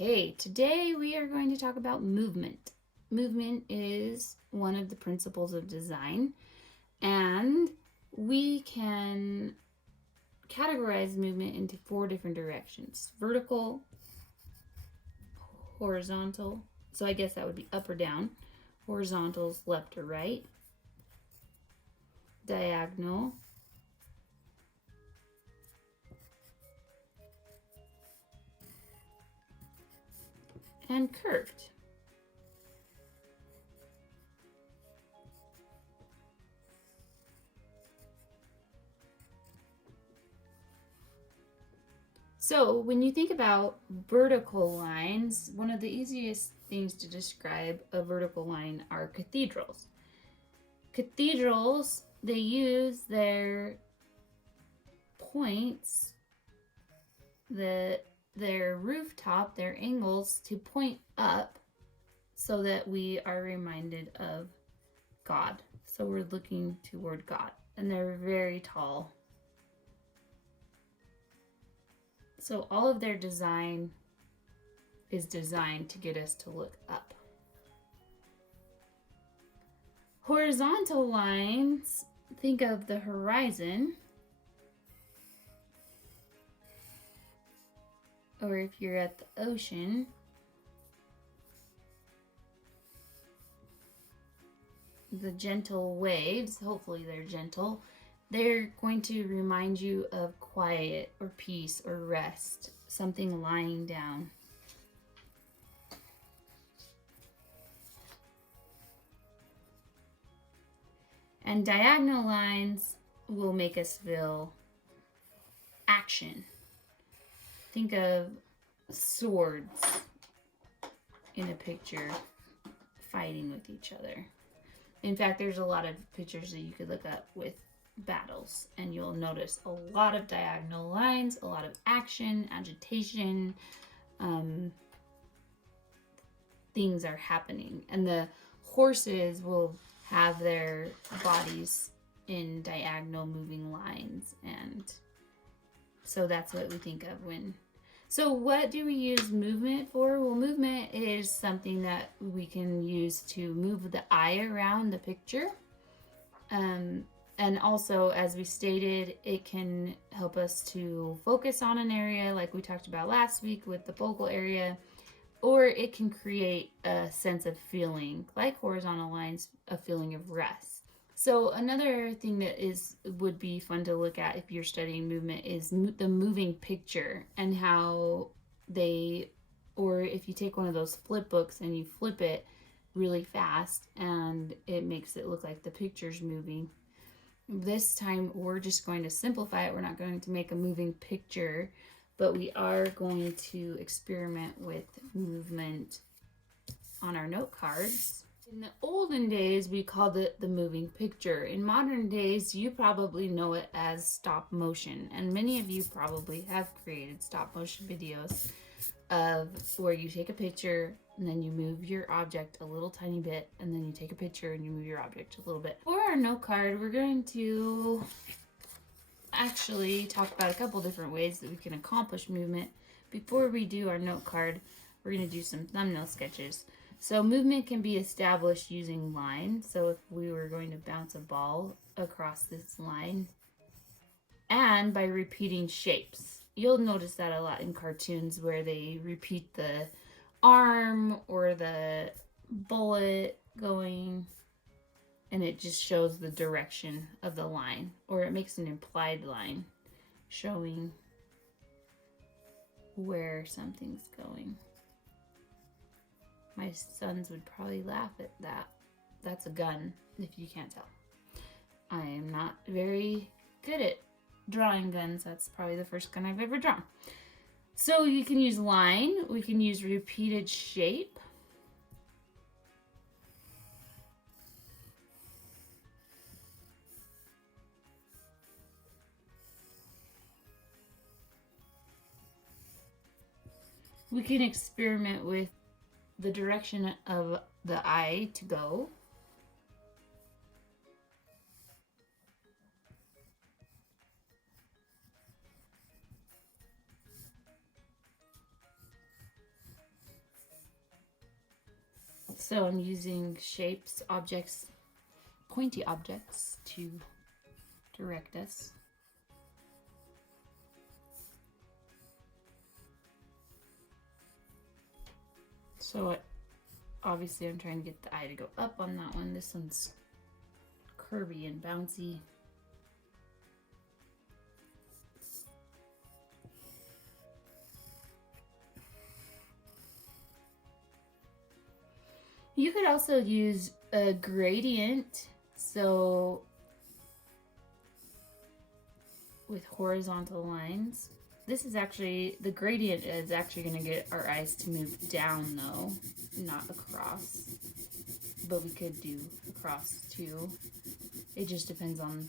Okay, today we are going to talk about movement. Movement is one of the principles of design, and we can categorize movement into 4 different directions: vertical, horizontal, so I guess that would be up or down, horizontals left or right, diagonal, and curved. So when you think about vertical lines, one of the easiest things to describe a vertical line are cathedrals. Cathedrals, they use their points, their rooftop, their angles to point up so that we are reminded of God. So we're looking toward God, and they're very tall. So all of their design is designed to get us to look up. Horizontal lines, think of the horizon, or if you're at the ocean, the gentle waves, hopefully they're gentle, they're going to remind you of quiet or peace or rest, something lying down. And diagonal lines will make us feel action. Think of swords in a picture fighting with each other. In fact, there's a lot of pictures that you could look up with battles, and you'll notice a lot of diagonal lines, a lot of action, agitation, things are happening. And the horses will have their bodies in diagonal moving lines, and so that's what we think of when. So what do we use movement for? Well, movement is something that we can use to move the eye around the picture. And also, as we stated, it can help us to focus on an area like we talked about last week with the focal area, or it can create a sense of feeling, like horizontal lines, a feeling of rest. So another thing that would be fun to look at if you're studying movement is the moving picture, and how or if you take one of those flip books and you flip it really fast and it makes it look like the picture's moving. This time we're just going to simplify it. We're not going to make a moving picture, but we are going to experiment with movement on our note cards. In the olden days, we called it the moving picture. In modern days, you probably know it as stop motion, and many of you probably have created stop motion videos of where you take a picture and then you move your object a little tiny bit, and then you take a picture and you move your object a little bit. For our note card, we're going to actually talk about a couple different ways that we can accomplish movement. Before we do our note card, we're going to do some thumbnail sketches. So movement can be established using lines. So if we were going to bounce a ball across this line, and by repeating shapes. You'll notice that a lot in cartoons where they repeat the arm or the bullet going, and it just shows the direction of the line, or it makes an implied line showing where something's going. My sons would probably laugh at that. That's a gun, if you can't tell. I am not very good at drawing guns. That's probably the first gun I've ever drawn. So you can use line, we can use repeated shape. We can experiment with the direction of the eye to go. So I'm using shapes, objects, pointy objects to direct us. So obviously I'm trying to get the eye to go up on that one. This one's curvy and bouncy. You could also use a gradient, so with horizontal lines. This is actually, the gradient is actually going to get our eyes to move down though, not across. But we could do across too. It just depends on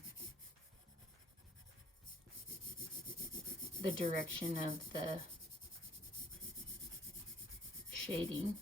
the direction of the shading.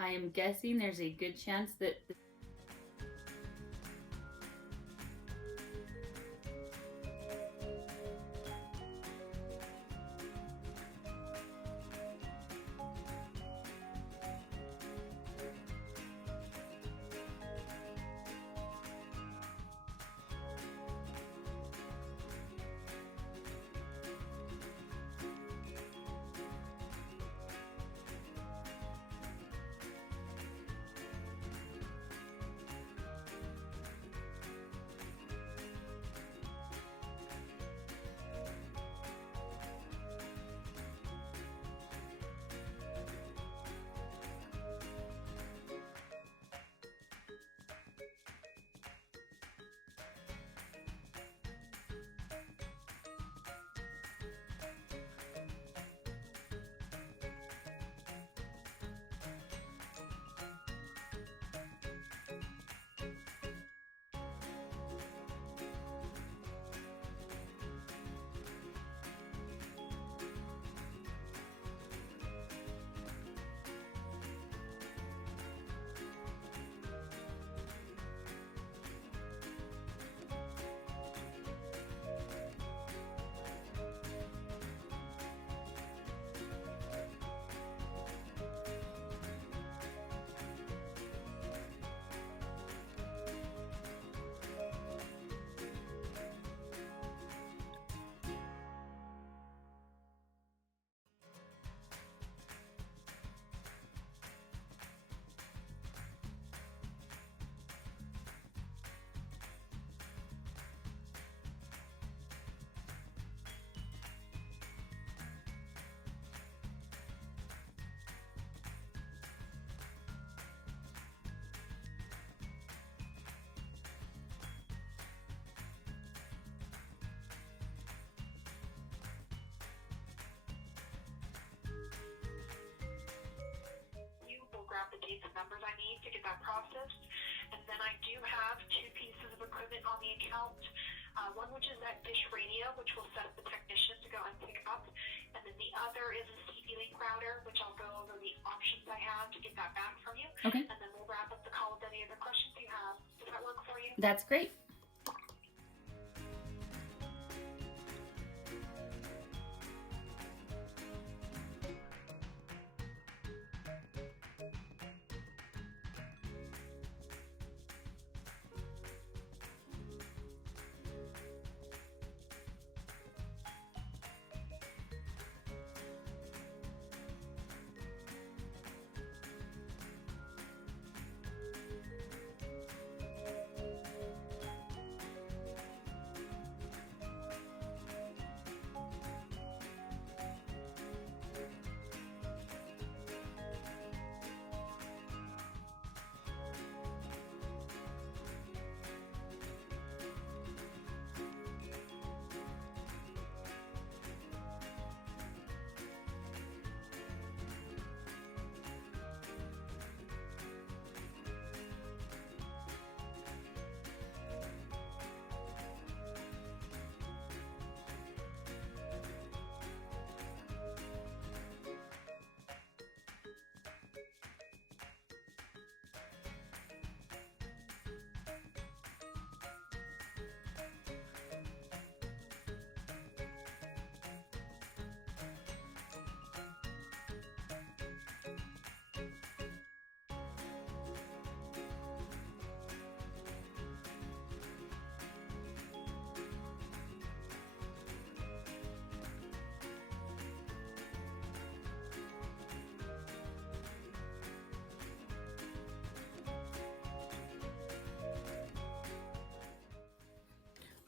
I am guessing there's a good chance that grab the dates and numbers I need to get that processed. And then I do have 2 pieces of equipment on the account. One which is that dish radio, which will set up the technician to go and pick up. And then the other is a CD-Link router, which I'll go over the options I have to get that back from you. Okay. And then we'll wrap up the call with any other questions you have. Does that work for you? That's great.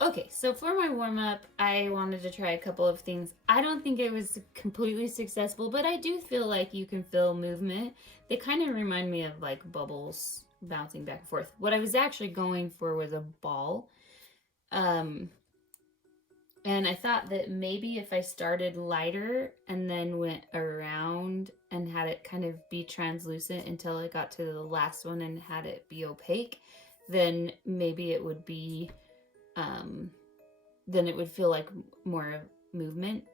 Okay, so for my warm up, I wanted to try a couple of things. I don't think it was completely successful, but I do feel like you can feel movement. They kind of remind me of like bubbles bouncing back and forth. What I was actually going for was a ball. Um, and I thought that maybe if I started lighter and then went around and had it kind of be translucent until I got to the last one and had it be opaque, then maybe it would be um, then it would feel like more movement,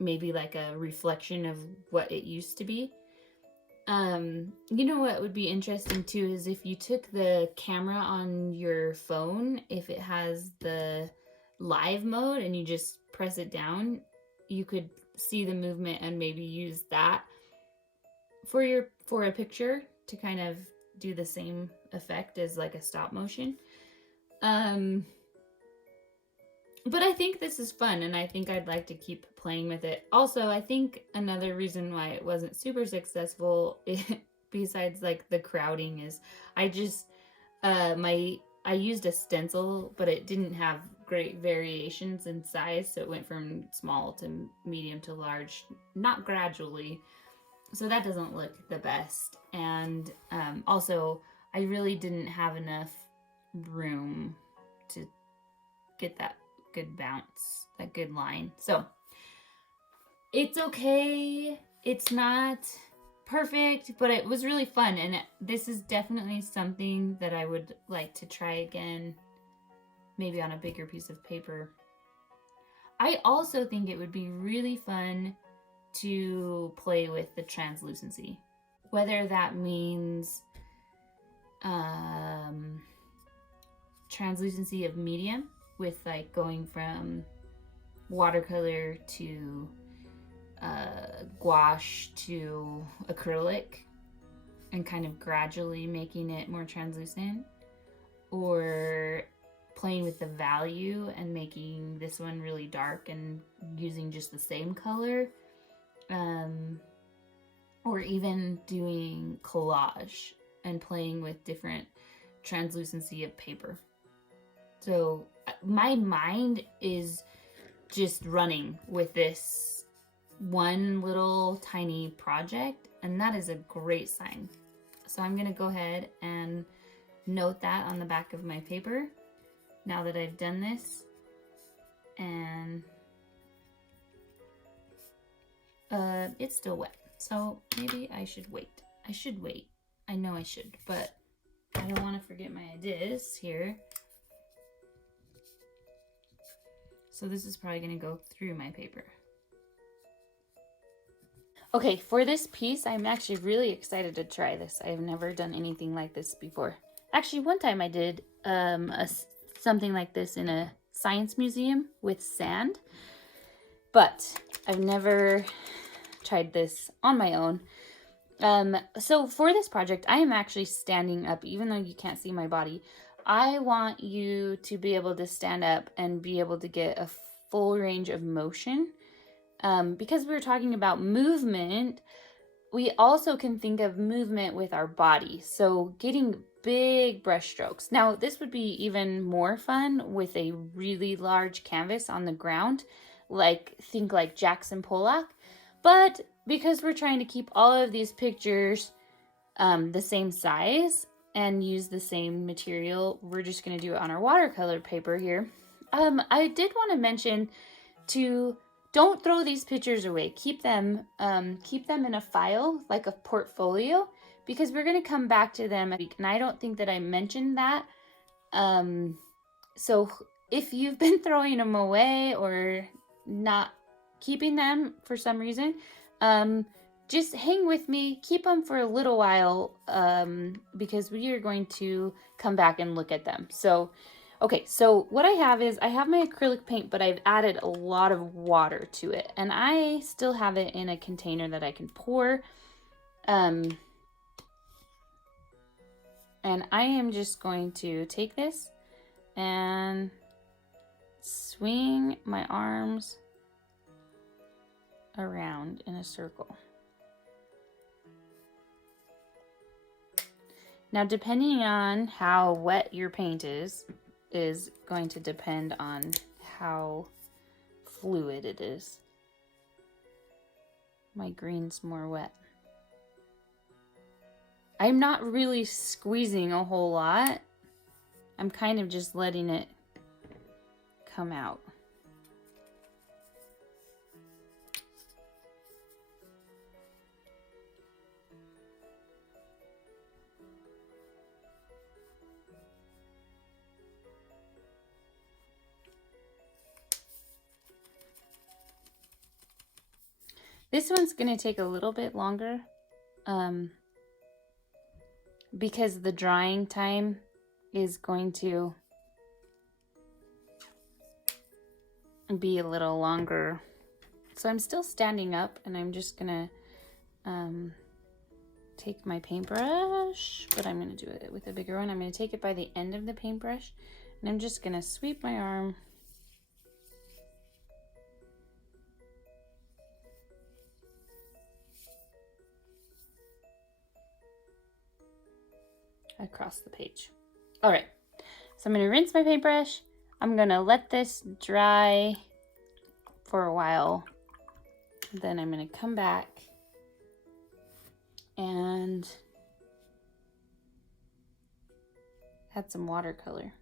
maybe like a reflection of what it used to be. You know what would be interesting too is if you took the camera on your phone, if it has the live mode and you just press it down, you could see the movement and maybe use that for a picture to kind of do the same effect as like a stop motion. Um but I think this is fun and I think I'd like to keep playing with it. Also, I think another reason why it wasn't super successful besides like the crowding is I just my I used a stencil, but it didn't have great variations in size, so it went from small to medium to large, not gradually. So that doesn't look the best. And also, I really didn't have enough room to get that good bounce, that good line. So it's okay. It's not perfect, but it was really fun. And this is definitely something that I would like to try again, maybe on a bigger piece of paper. I also think it would be really fun to play with the translucency, whether that means um, translucency of medium with like going from watercolor to gouache to acrylic and kind of gradually making it more translucent, or playing with the value and making this one really dark and using just the same color, um, or even doing collage and playing with different translucency of paper. So my mind is just running with this one little tiny project, and that is a great sign. So I'm going to go ahead and note that on the back of my paper now that I've done this. And it's still wet, so maybe I should wait. I should wait. I know I should, but I don't want to forget my ideas here. So this is probably going to go through my paper. Okay, for this piece, I'm actually really excited to try this. I've never done anything like this before. Actually, one time I did something like this in a science museum with sand, but I've never tried this on my own. So for this project, I am actually standing up, even though you can't see my body. I want you to be able to stand up and be able to get a full range of motion. Because we were talking about movement, we also can think of movement with our body. So getting big brush strokes. Now, this would be even more fun with a really large canvas on the ground, think like Jackson Pollock. But because we're trying to keep all of these pictures the same size and use the same material, we're just going to do it on our watercolor paper here. I did want to mention to don't throw these pictures away. Keep them in a file, like a portfolio, because we're going to come back to them. And I don't think that I mentioned that. So if you've been throwing them away or not keeping them for some reason, just hang with me. Keep them for a little while, because we are going to come back and look at them. So, okay, so what I have is I have my acrylic paint, but I've added a lot of water to it, and I still have it in a container that I can pour. And I am just going to take this and swing my arms around in a circle. Now, depending on how wet your paint is is going to depend on how fluid it is. My green's more wet. I'm not really squeezing a whole lot. I'm kind of just letting it come out. This one's going to take a little bit longer because the drying time is going to be a little longer. So I'm still standing up, and I'm just going to take my paintbrush, but I'm going to do it with a bigger one. I'm going to take it by the end of the paintbrush, and I'm just going to sweep my arm across the page. All right, so I'm going to rinse my paintbrush. I'm going to let this dry for a while. Then I'm going to come back and add some watercolor.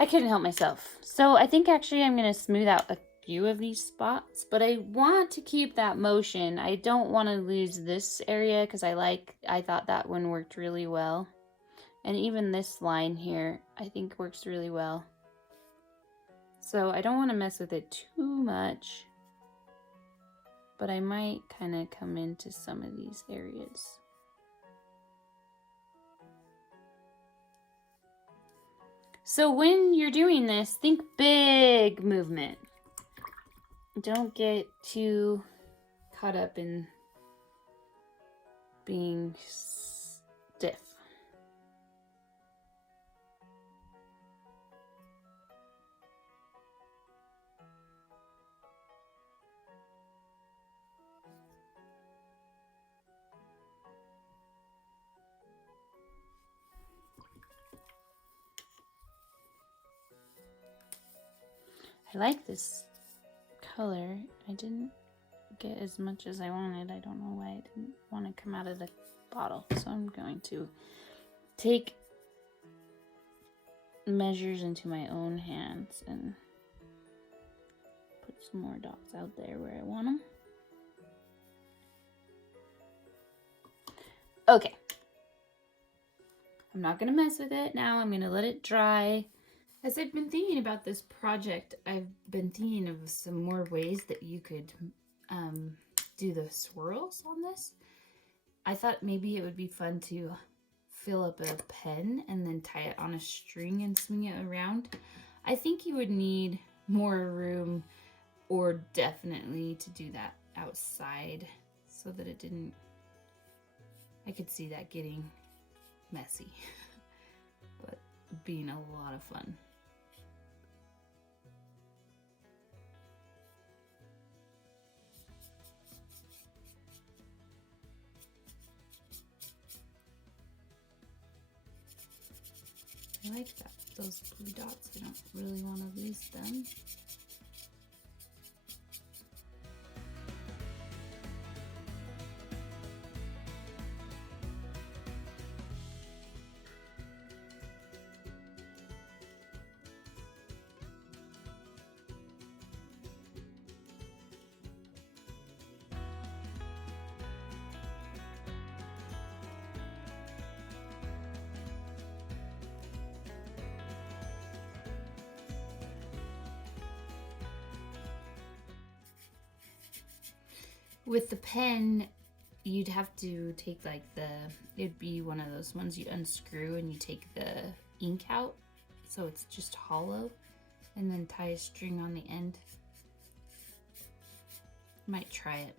I couldn't help myself. So I think actually I'm going to smooth out a few of these spots, but I want to keep that motion. I don't want to lose this area because I thought that one worked really well. And even this line here, I think works really well. So I don't want to mess with it too much, but I might kind of come into some of these areas. So when you're doing this, think big movement. Don't get too caught up in being stiff. I like this color. I didn't get as much as I wanted. I don't know why it didn't want to come out of the bottle. So I'm going to take measures into my own hands and put some more dots out there where I want them. Okay. I'm not going to mess with it now. I'm going to let it dry. As I've been thinking about this project, I've been thinking of some more ways that you could do the swirls on this. I thought maybe it would be fun to fill up a pen and then tie it on a string and swing it around. I think you would need more room, or definitely to do that outside so that it didn't, I could see that getting messy, but being a lot of fun. I like that, those blue dots. I don't really want to lose them. With the pen, you'd have to take like it'd be one of those ones you unscrew and you take the ink out, so it's just hollow, and then tie a string on the end. Might try it.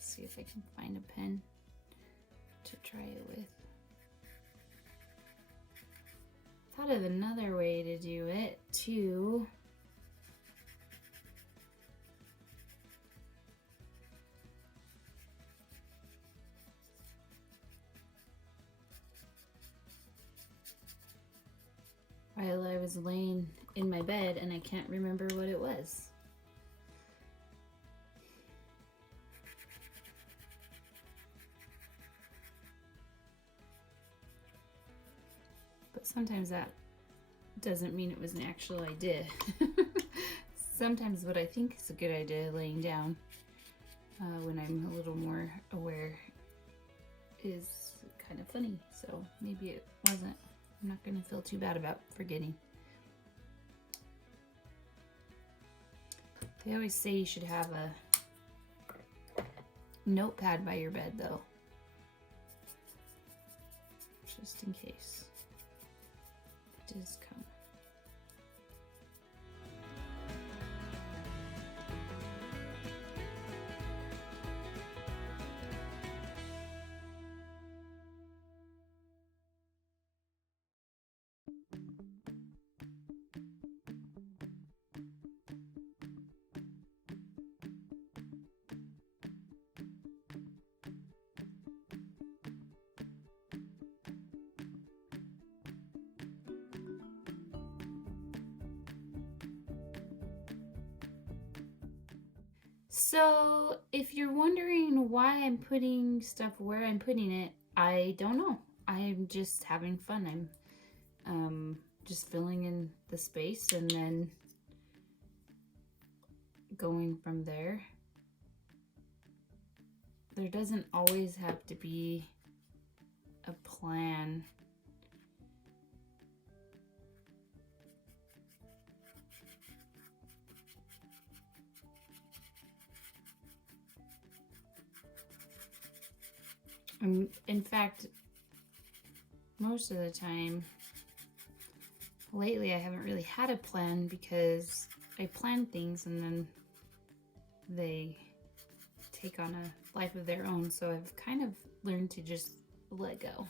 See if I can find a pen to try it with. Thought of another way to do it too. was laying in my bed and I can't remember what it was. But sometimes that doesn't mean it was an actual idea. Sometimes what I think is a good idea laying down when I'm a little more aware is kind of funny. So maybe it wasn't. I'm not going to feel too bad about forgetting. They always say you should have a notepad by your bed though, just in case it does come. So if you're wondering why I'm putting stuff where I'm putting it, I don't know. I'm just having fun. I'm just filling in the space and then going from there. There doesn't always have to be a plan. In fact, most of the time, lately I haven't really had a plan because I plan things and then they take on a life of their own. So I've kind of learned to just let go.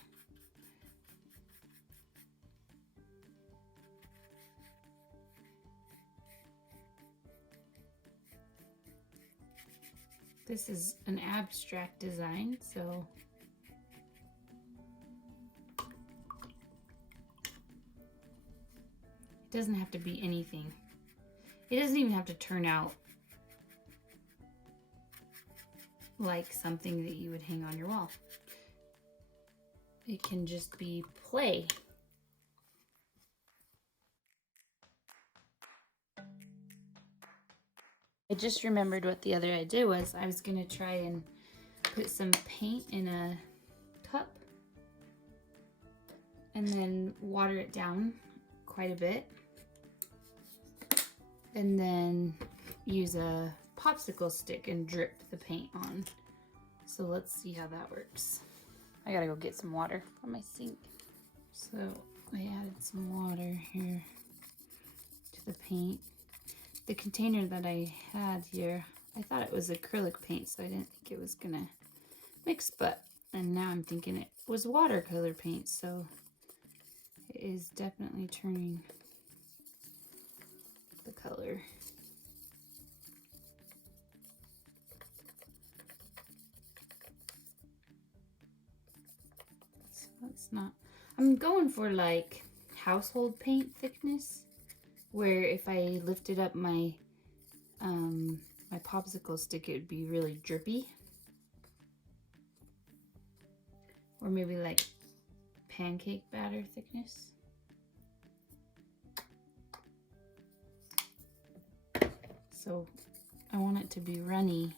This is an abstract design, so it doesn't have to be anything. It doesn't even have to turn out like something that you would hang on your wall. It can just be play. I just remembered what the other idea was. I was gonna try and put some paint in a cup and then water it down quite a bit, and then use a popsicle stick and drip the paint on. So let's see how that works. I gotta go get some water from my sink. So I added some water here to the paint. The container that I had here, I thought it was acrylic paint, so I didn't think it was gonna mix, and now I'm thinking it was watercolor paint, so it is definitely turning the color. So it's not, I'm going for like household paint thickness, where if I lifted up my my popsicle stick, it would be really drippy. Or maybe like pancake batter thickness. So I want it to be runny.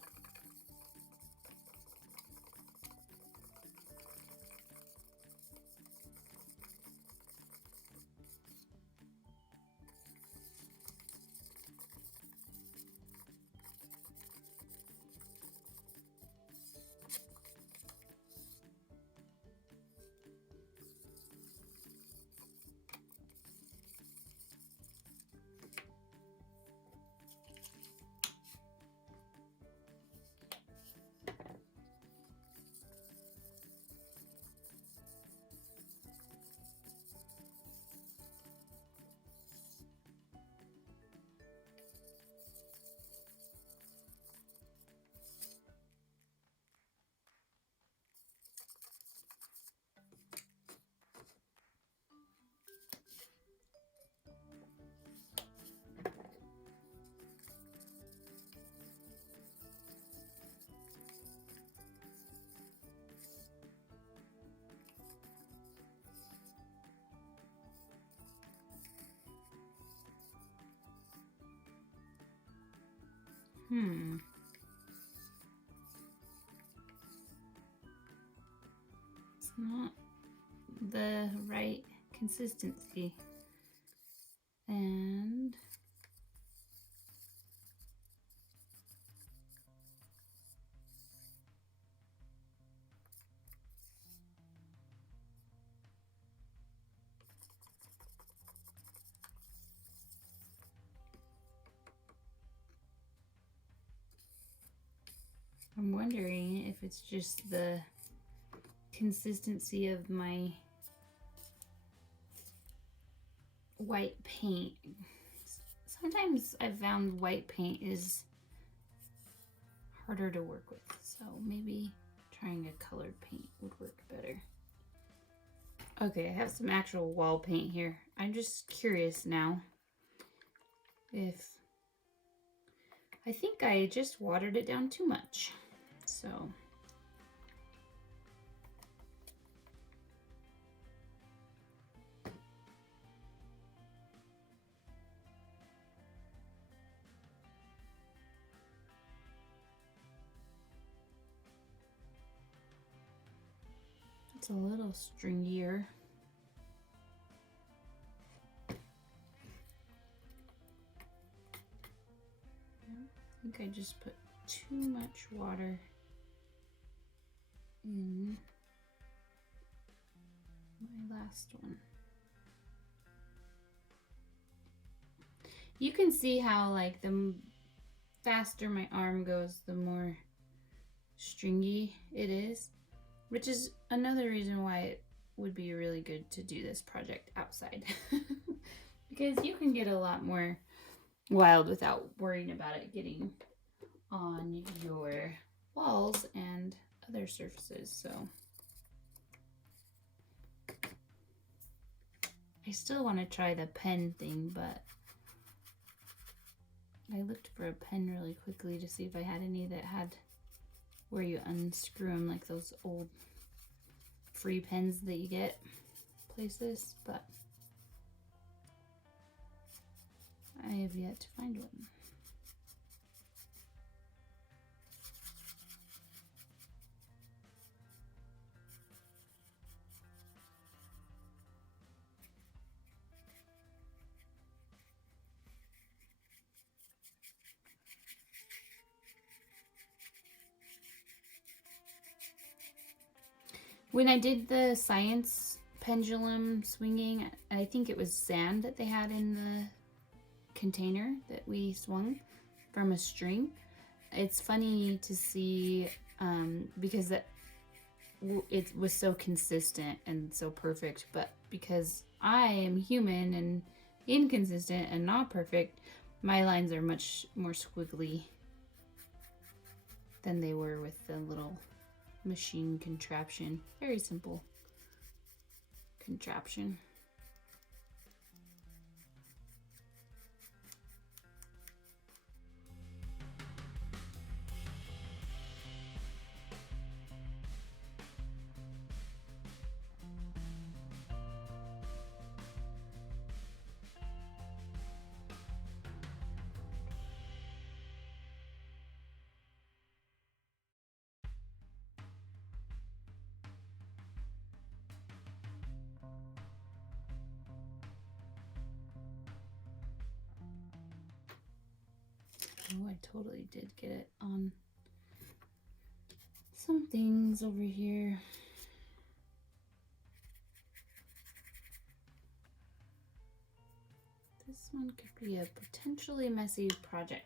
It's not the right consistency. And I'm wondering if it's just the consistency of my white paint. Sometimes I've found white paint is harder to work with, so maybe trying a colored paint would work better. Okay, I have some actual wall paint here. I'm just curious now if I think I just watered it down too much. So it's a little stringier. I think I just put too much water in my last one. You can see how like the faster my arm goes, the more stringy it is, which is another reason why it would be really good to do this project outside because you can get a lot more wild without worrying about it getting on your walls and other surfaces. So I still want to try the pen thing, but I looked for a pen really quickly to see if I had any that had where you unscrew them, like those old free pens that you get places, but I have yet to find one. When I did the science pendulum swinging, I think it was sand that they had in the container that we swung from a string. It's funny to see because it was so consistent and so perfect, but because I am human and inconsistent and not perfect, my lines are much more squiggly than they were with the little machine contraption. Very simple contraption. Oh, I totally did get it on some things over here. This one could be a potentially messy project.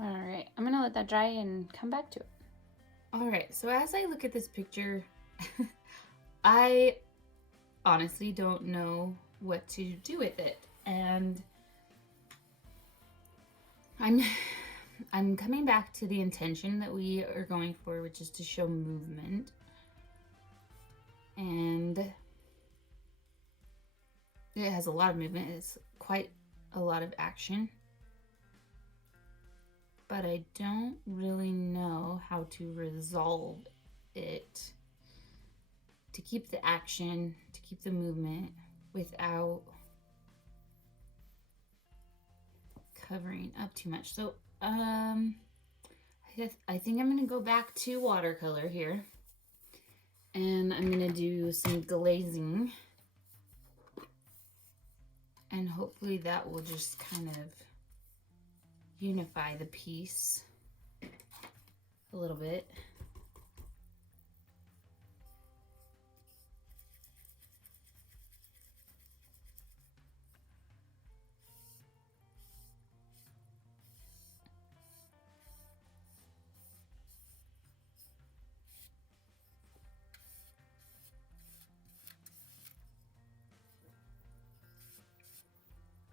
All right, I'm gonna let that dry and come back to it. All right, so as I look at this picture, I honestly don't know what to do with it. And I'm coming back to the intention that we are going for, which is to show movement. And it has a lot of movement. It's quite a lot of action. But I don't really know how to resolve it to keep the action, to keep the movement without covering up too much. So I think I'm gonna go back to watercolor here, and I'm gonna do some glazing, and hopefully that will just kind of unify the piece a little bit.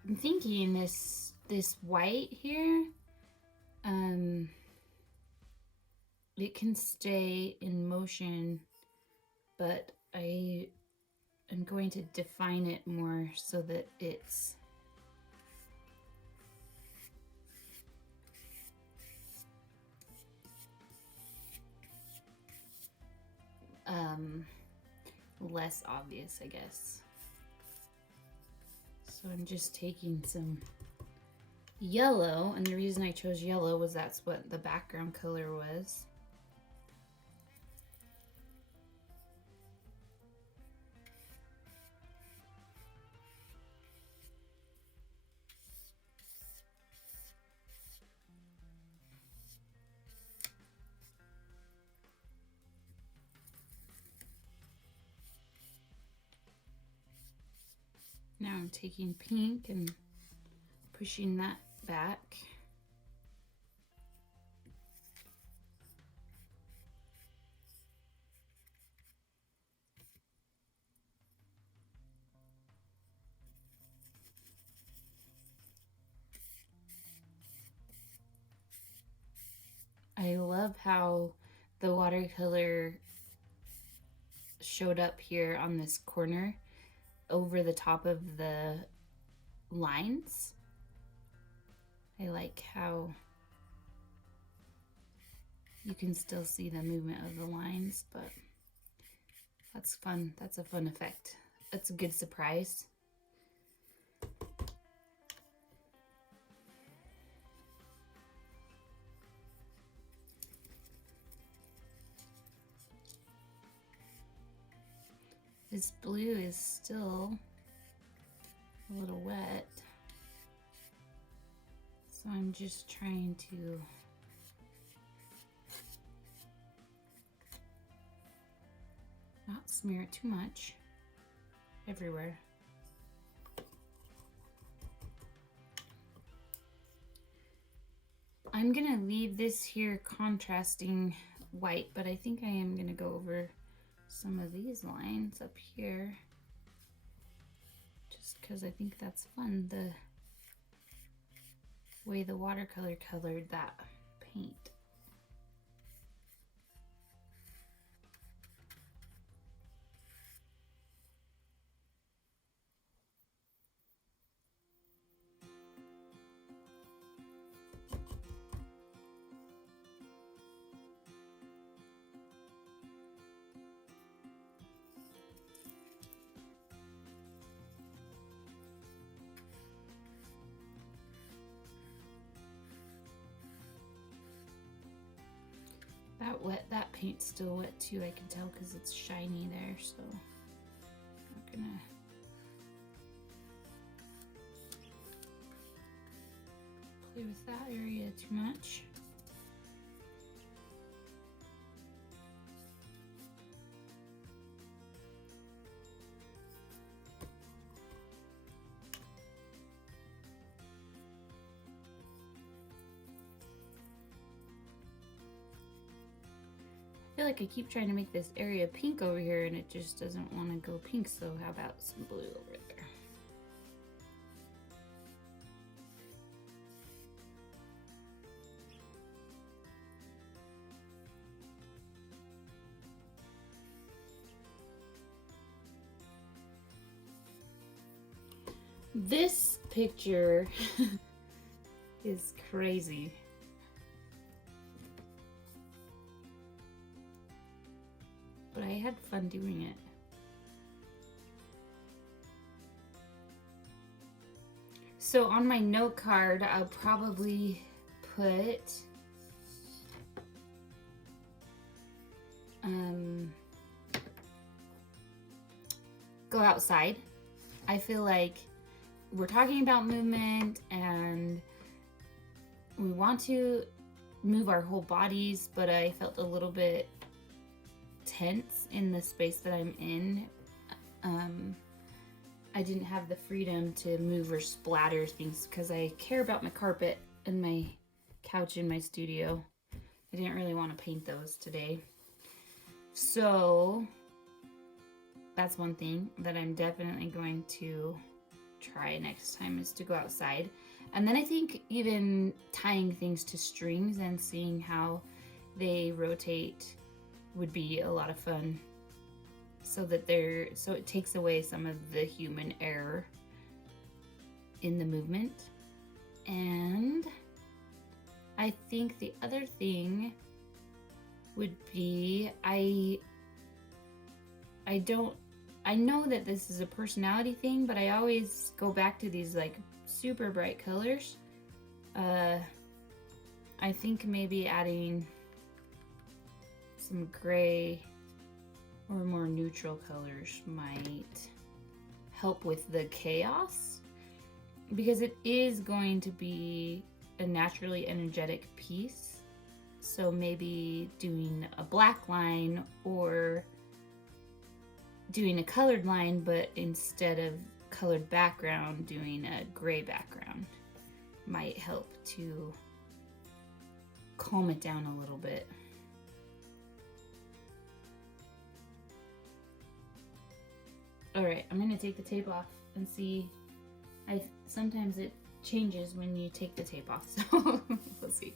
I'm thinking this white here, it can stay in motion, but I am going to define it more so that it's less obvious, I guess. So I'm just taking some yellow, and the reason I chose yellow was that's what the background color was. Now I'm taking pink and pushing that back. I love how the watercolor showed up here on this corner over the top of the lines. I like how you can still see the movement of the lines, but that's fun. That's a fun effect. That's a good surprise. This blue is still a little wet, so I'm just trying to not smear it too much everywhere. I'm gonna leave this here contrasting white, but I think I am gonna go over some of these lines up here just because I think that's fun, the way the watercolor colored that paint. That paint's still wet too, I can tell because it's shiny there, so I'm not gonna play with that area too much. I feel like I keep trying to make this area pink over here and it just doesn't want to go pink, so how about some blue over there? This picture is crazy. But I had fun doing it. So on my note card, I'll probably put go outside. I feel like we're talking about movement and we want to move our whole bodies, but I felt a little bit tense in the space that I'm in. I didn't have the freedom to move or splatter things because I care about my carpet and my couch in my studio. I didn't really want to paint those today. So that's one thing that I'm definitely going to try next time, is to go outside. And then I think even tying things to strings and seeing how they rotate would be a lot of fun, so it takes away some of the human error in the movement. And I think the other thing would be, I know that this is a personality thing, but I always go back to these like super bright colors. I think maybe adding some gray or more neutral colors might help with the chaos, because it is going to be a naturally energetic piece. So maybe doing a black line or doing a colored line, but instead of colored background, doing a gray background might help to calm it down a little bit. All right, I'm gonna take the tape off and see. Sometimes it changes when you take the tape off, so we'll see.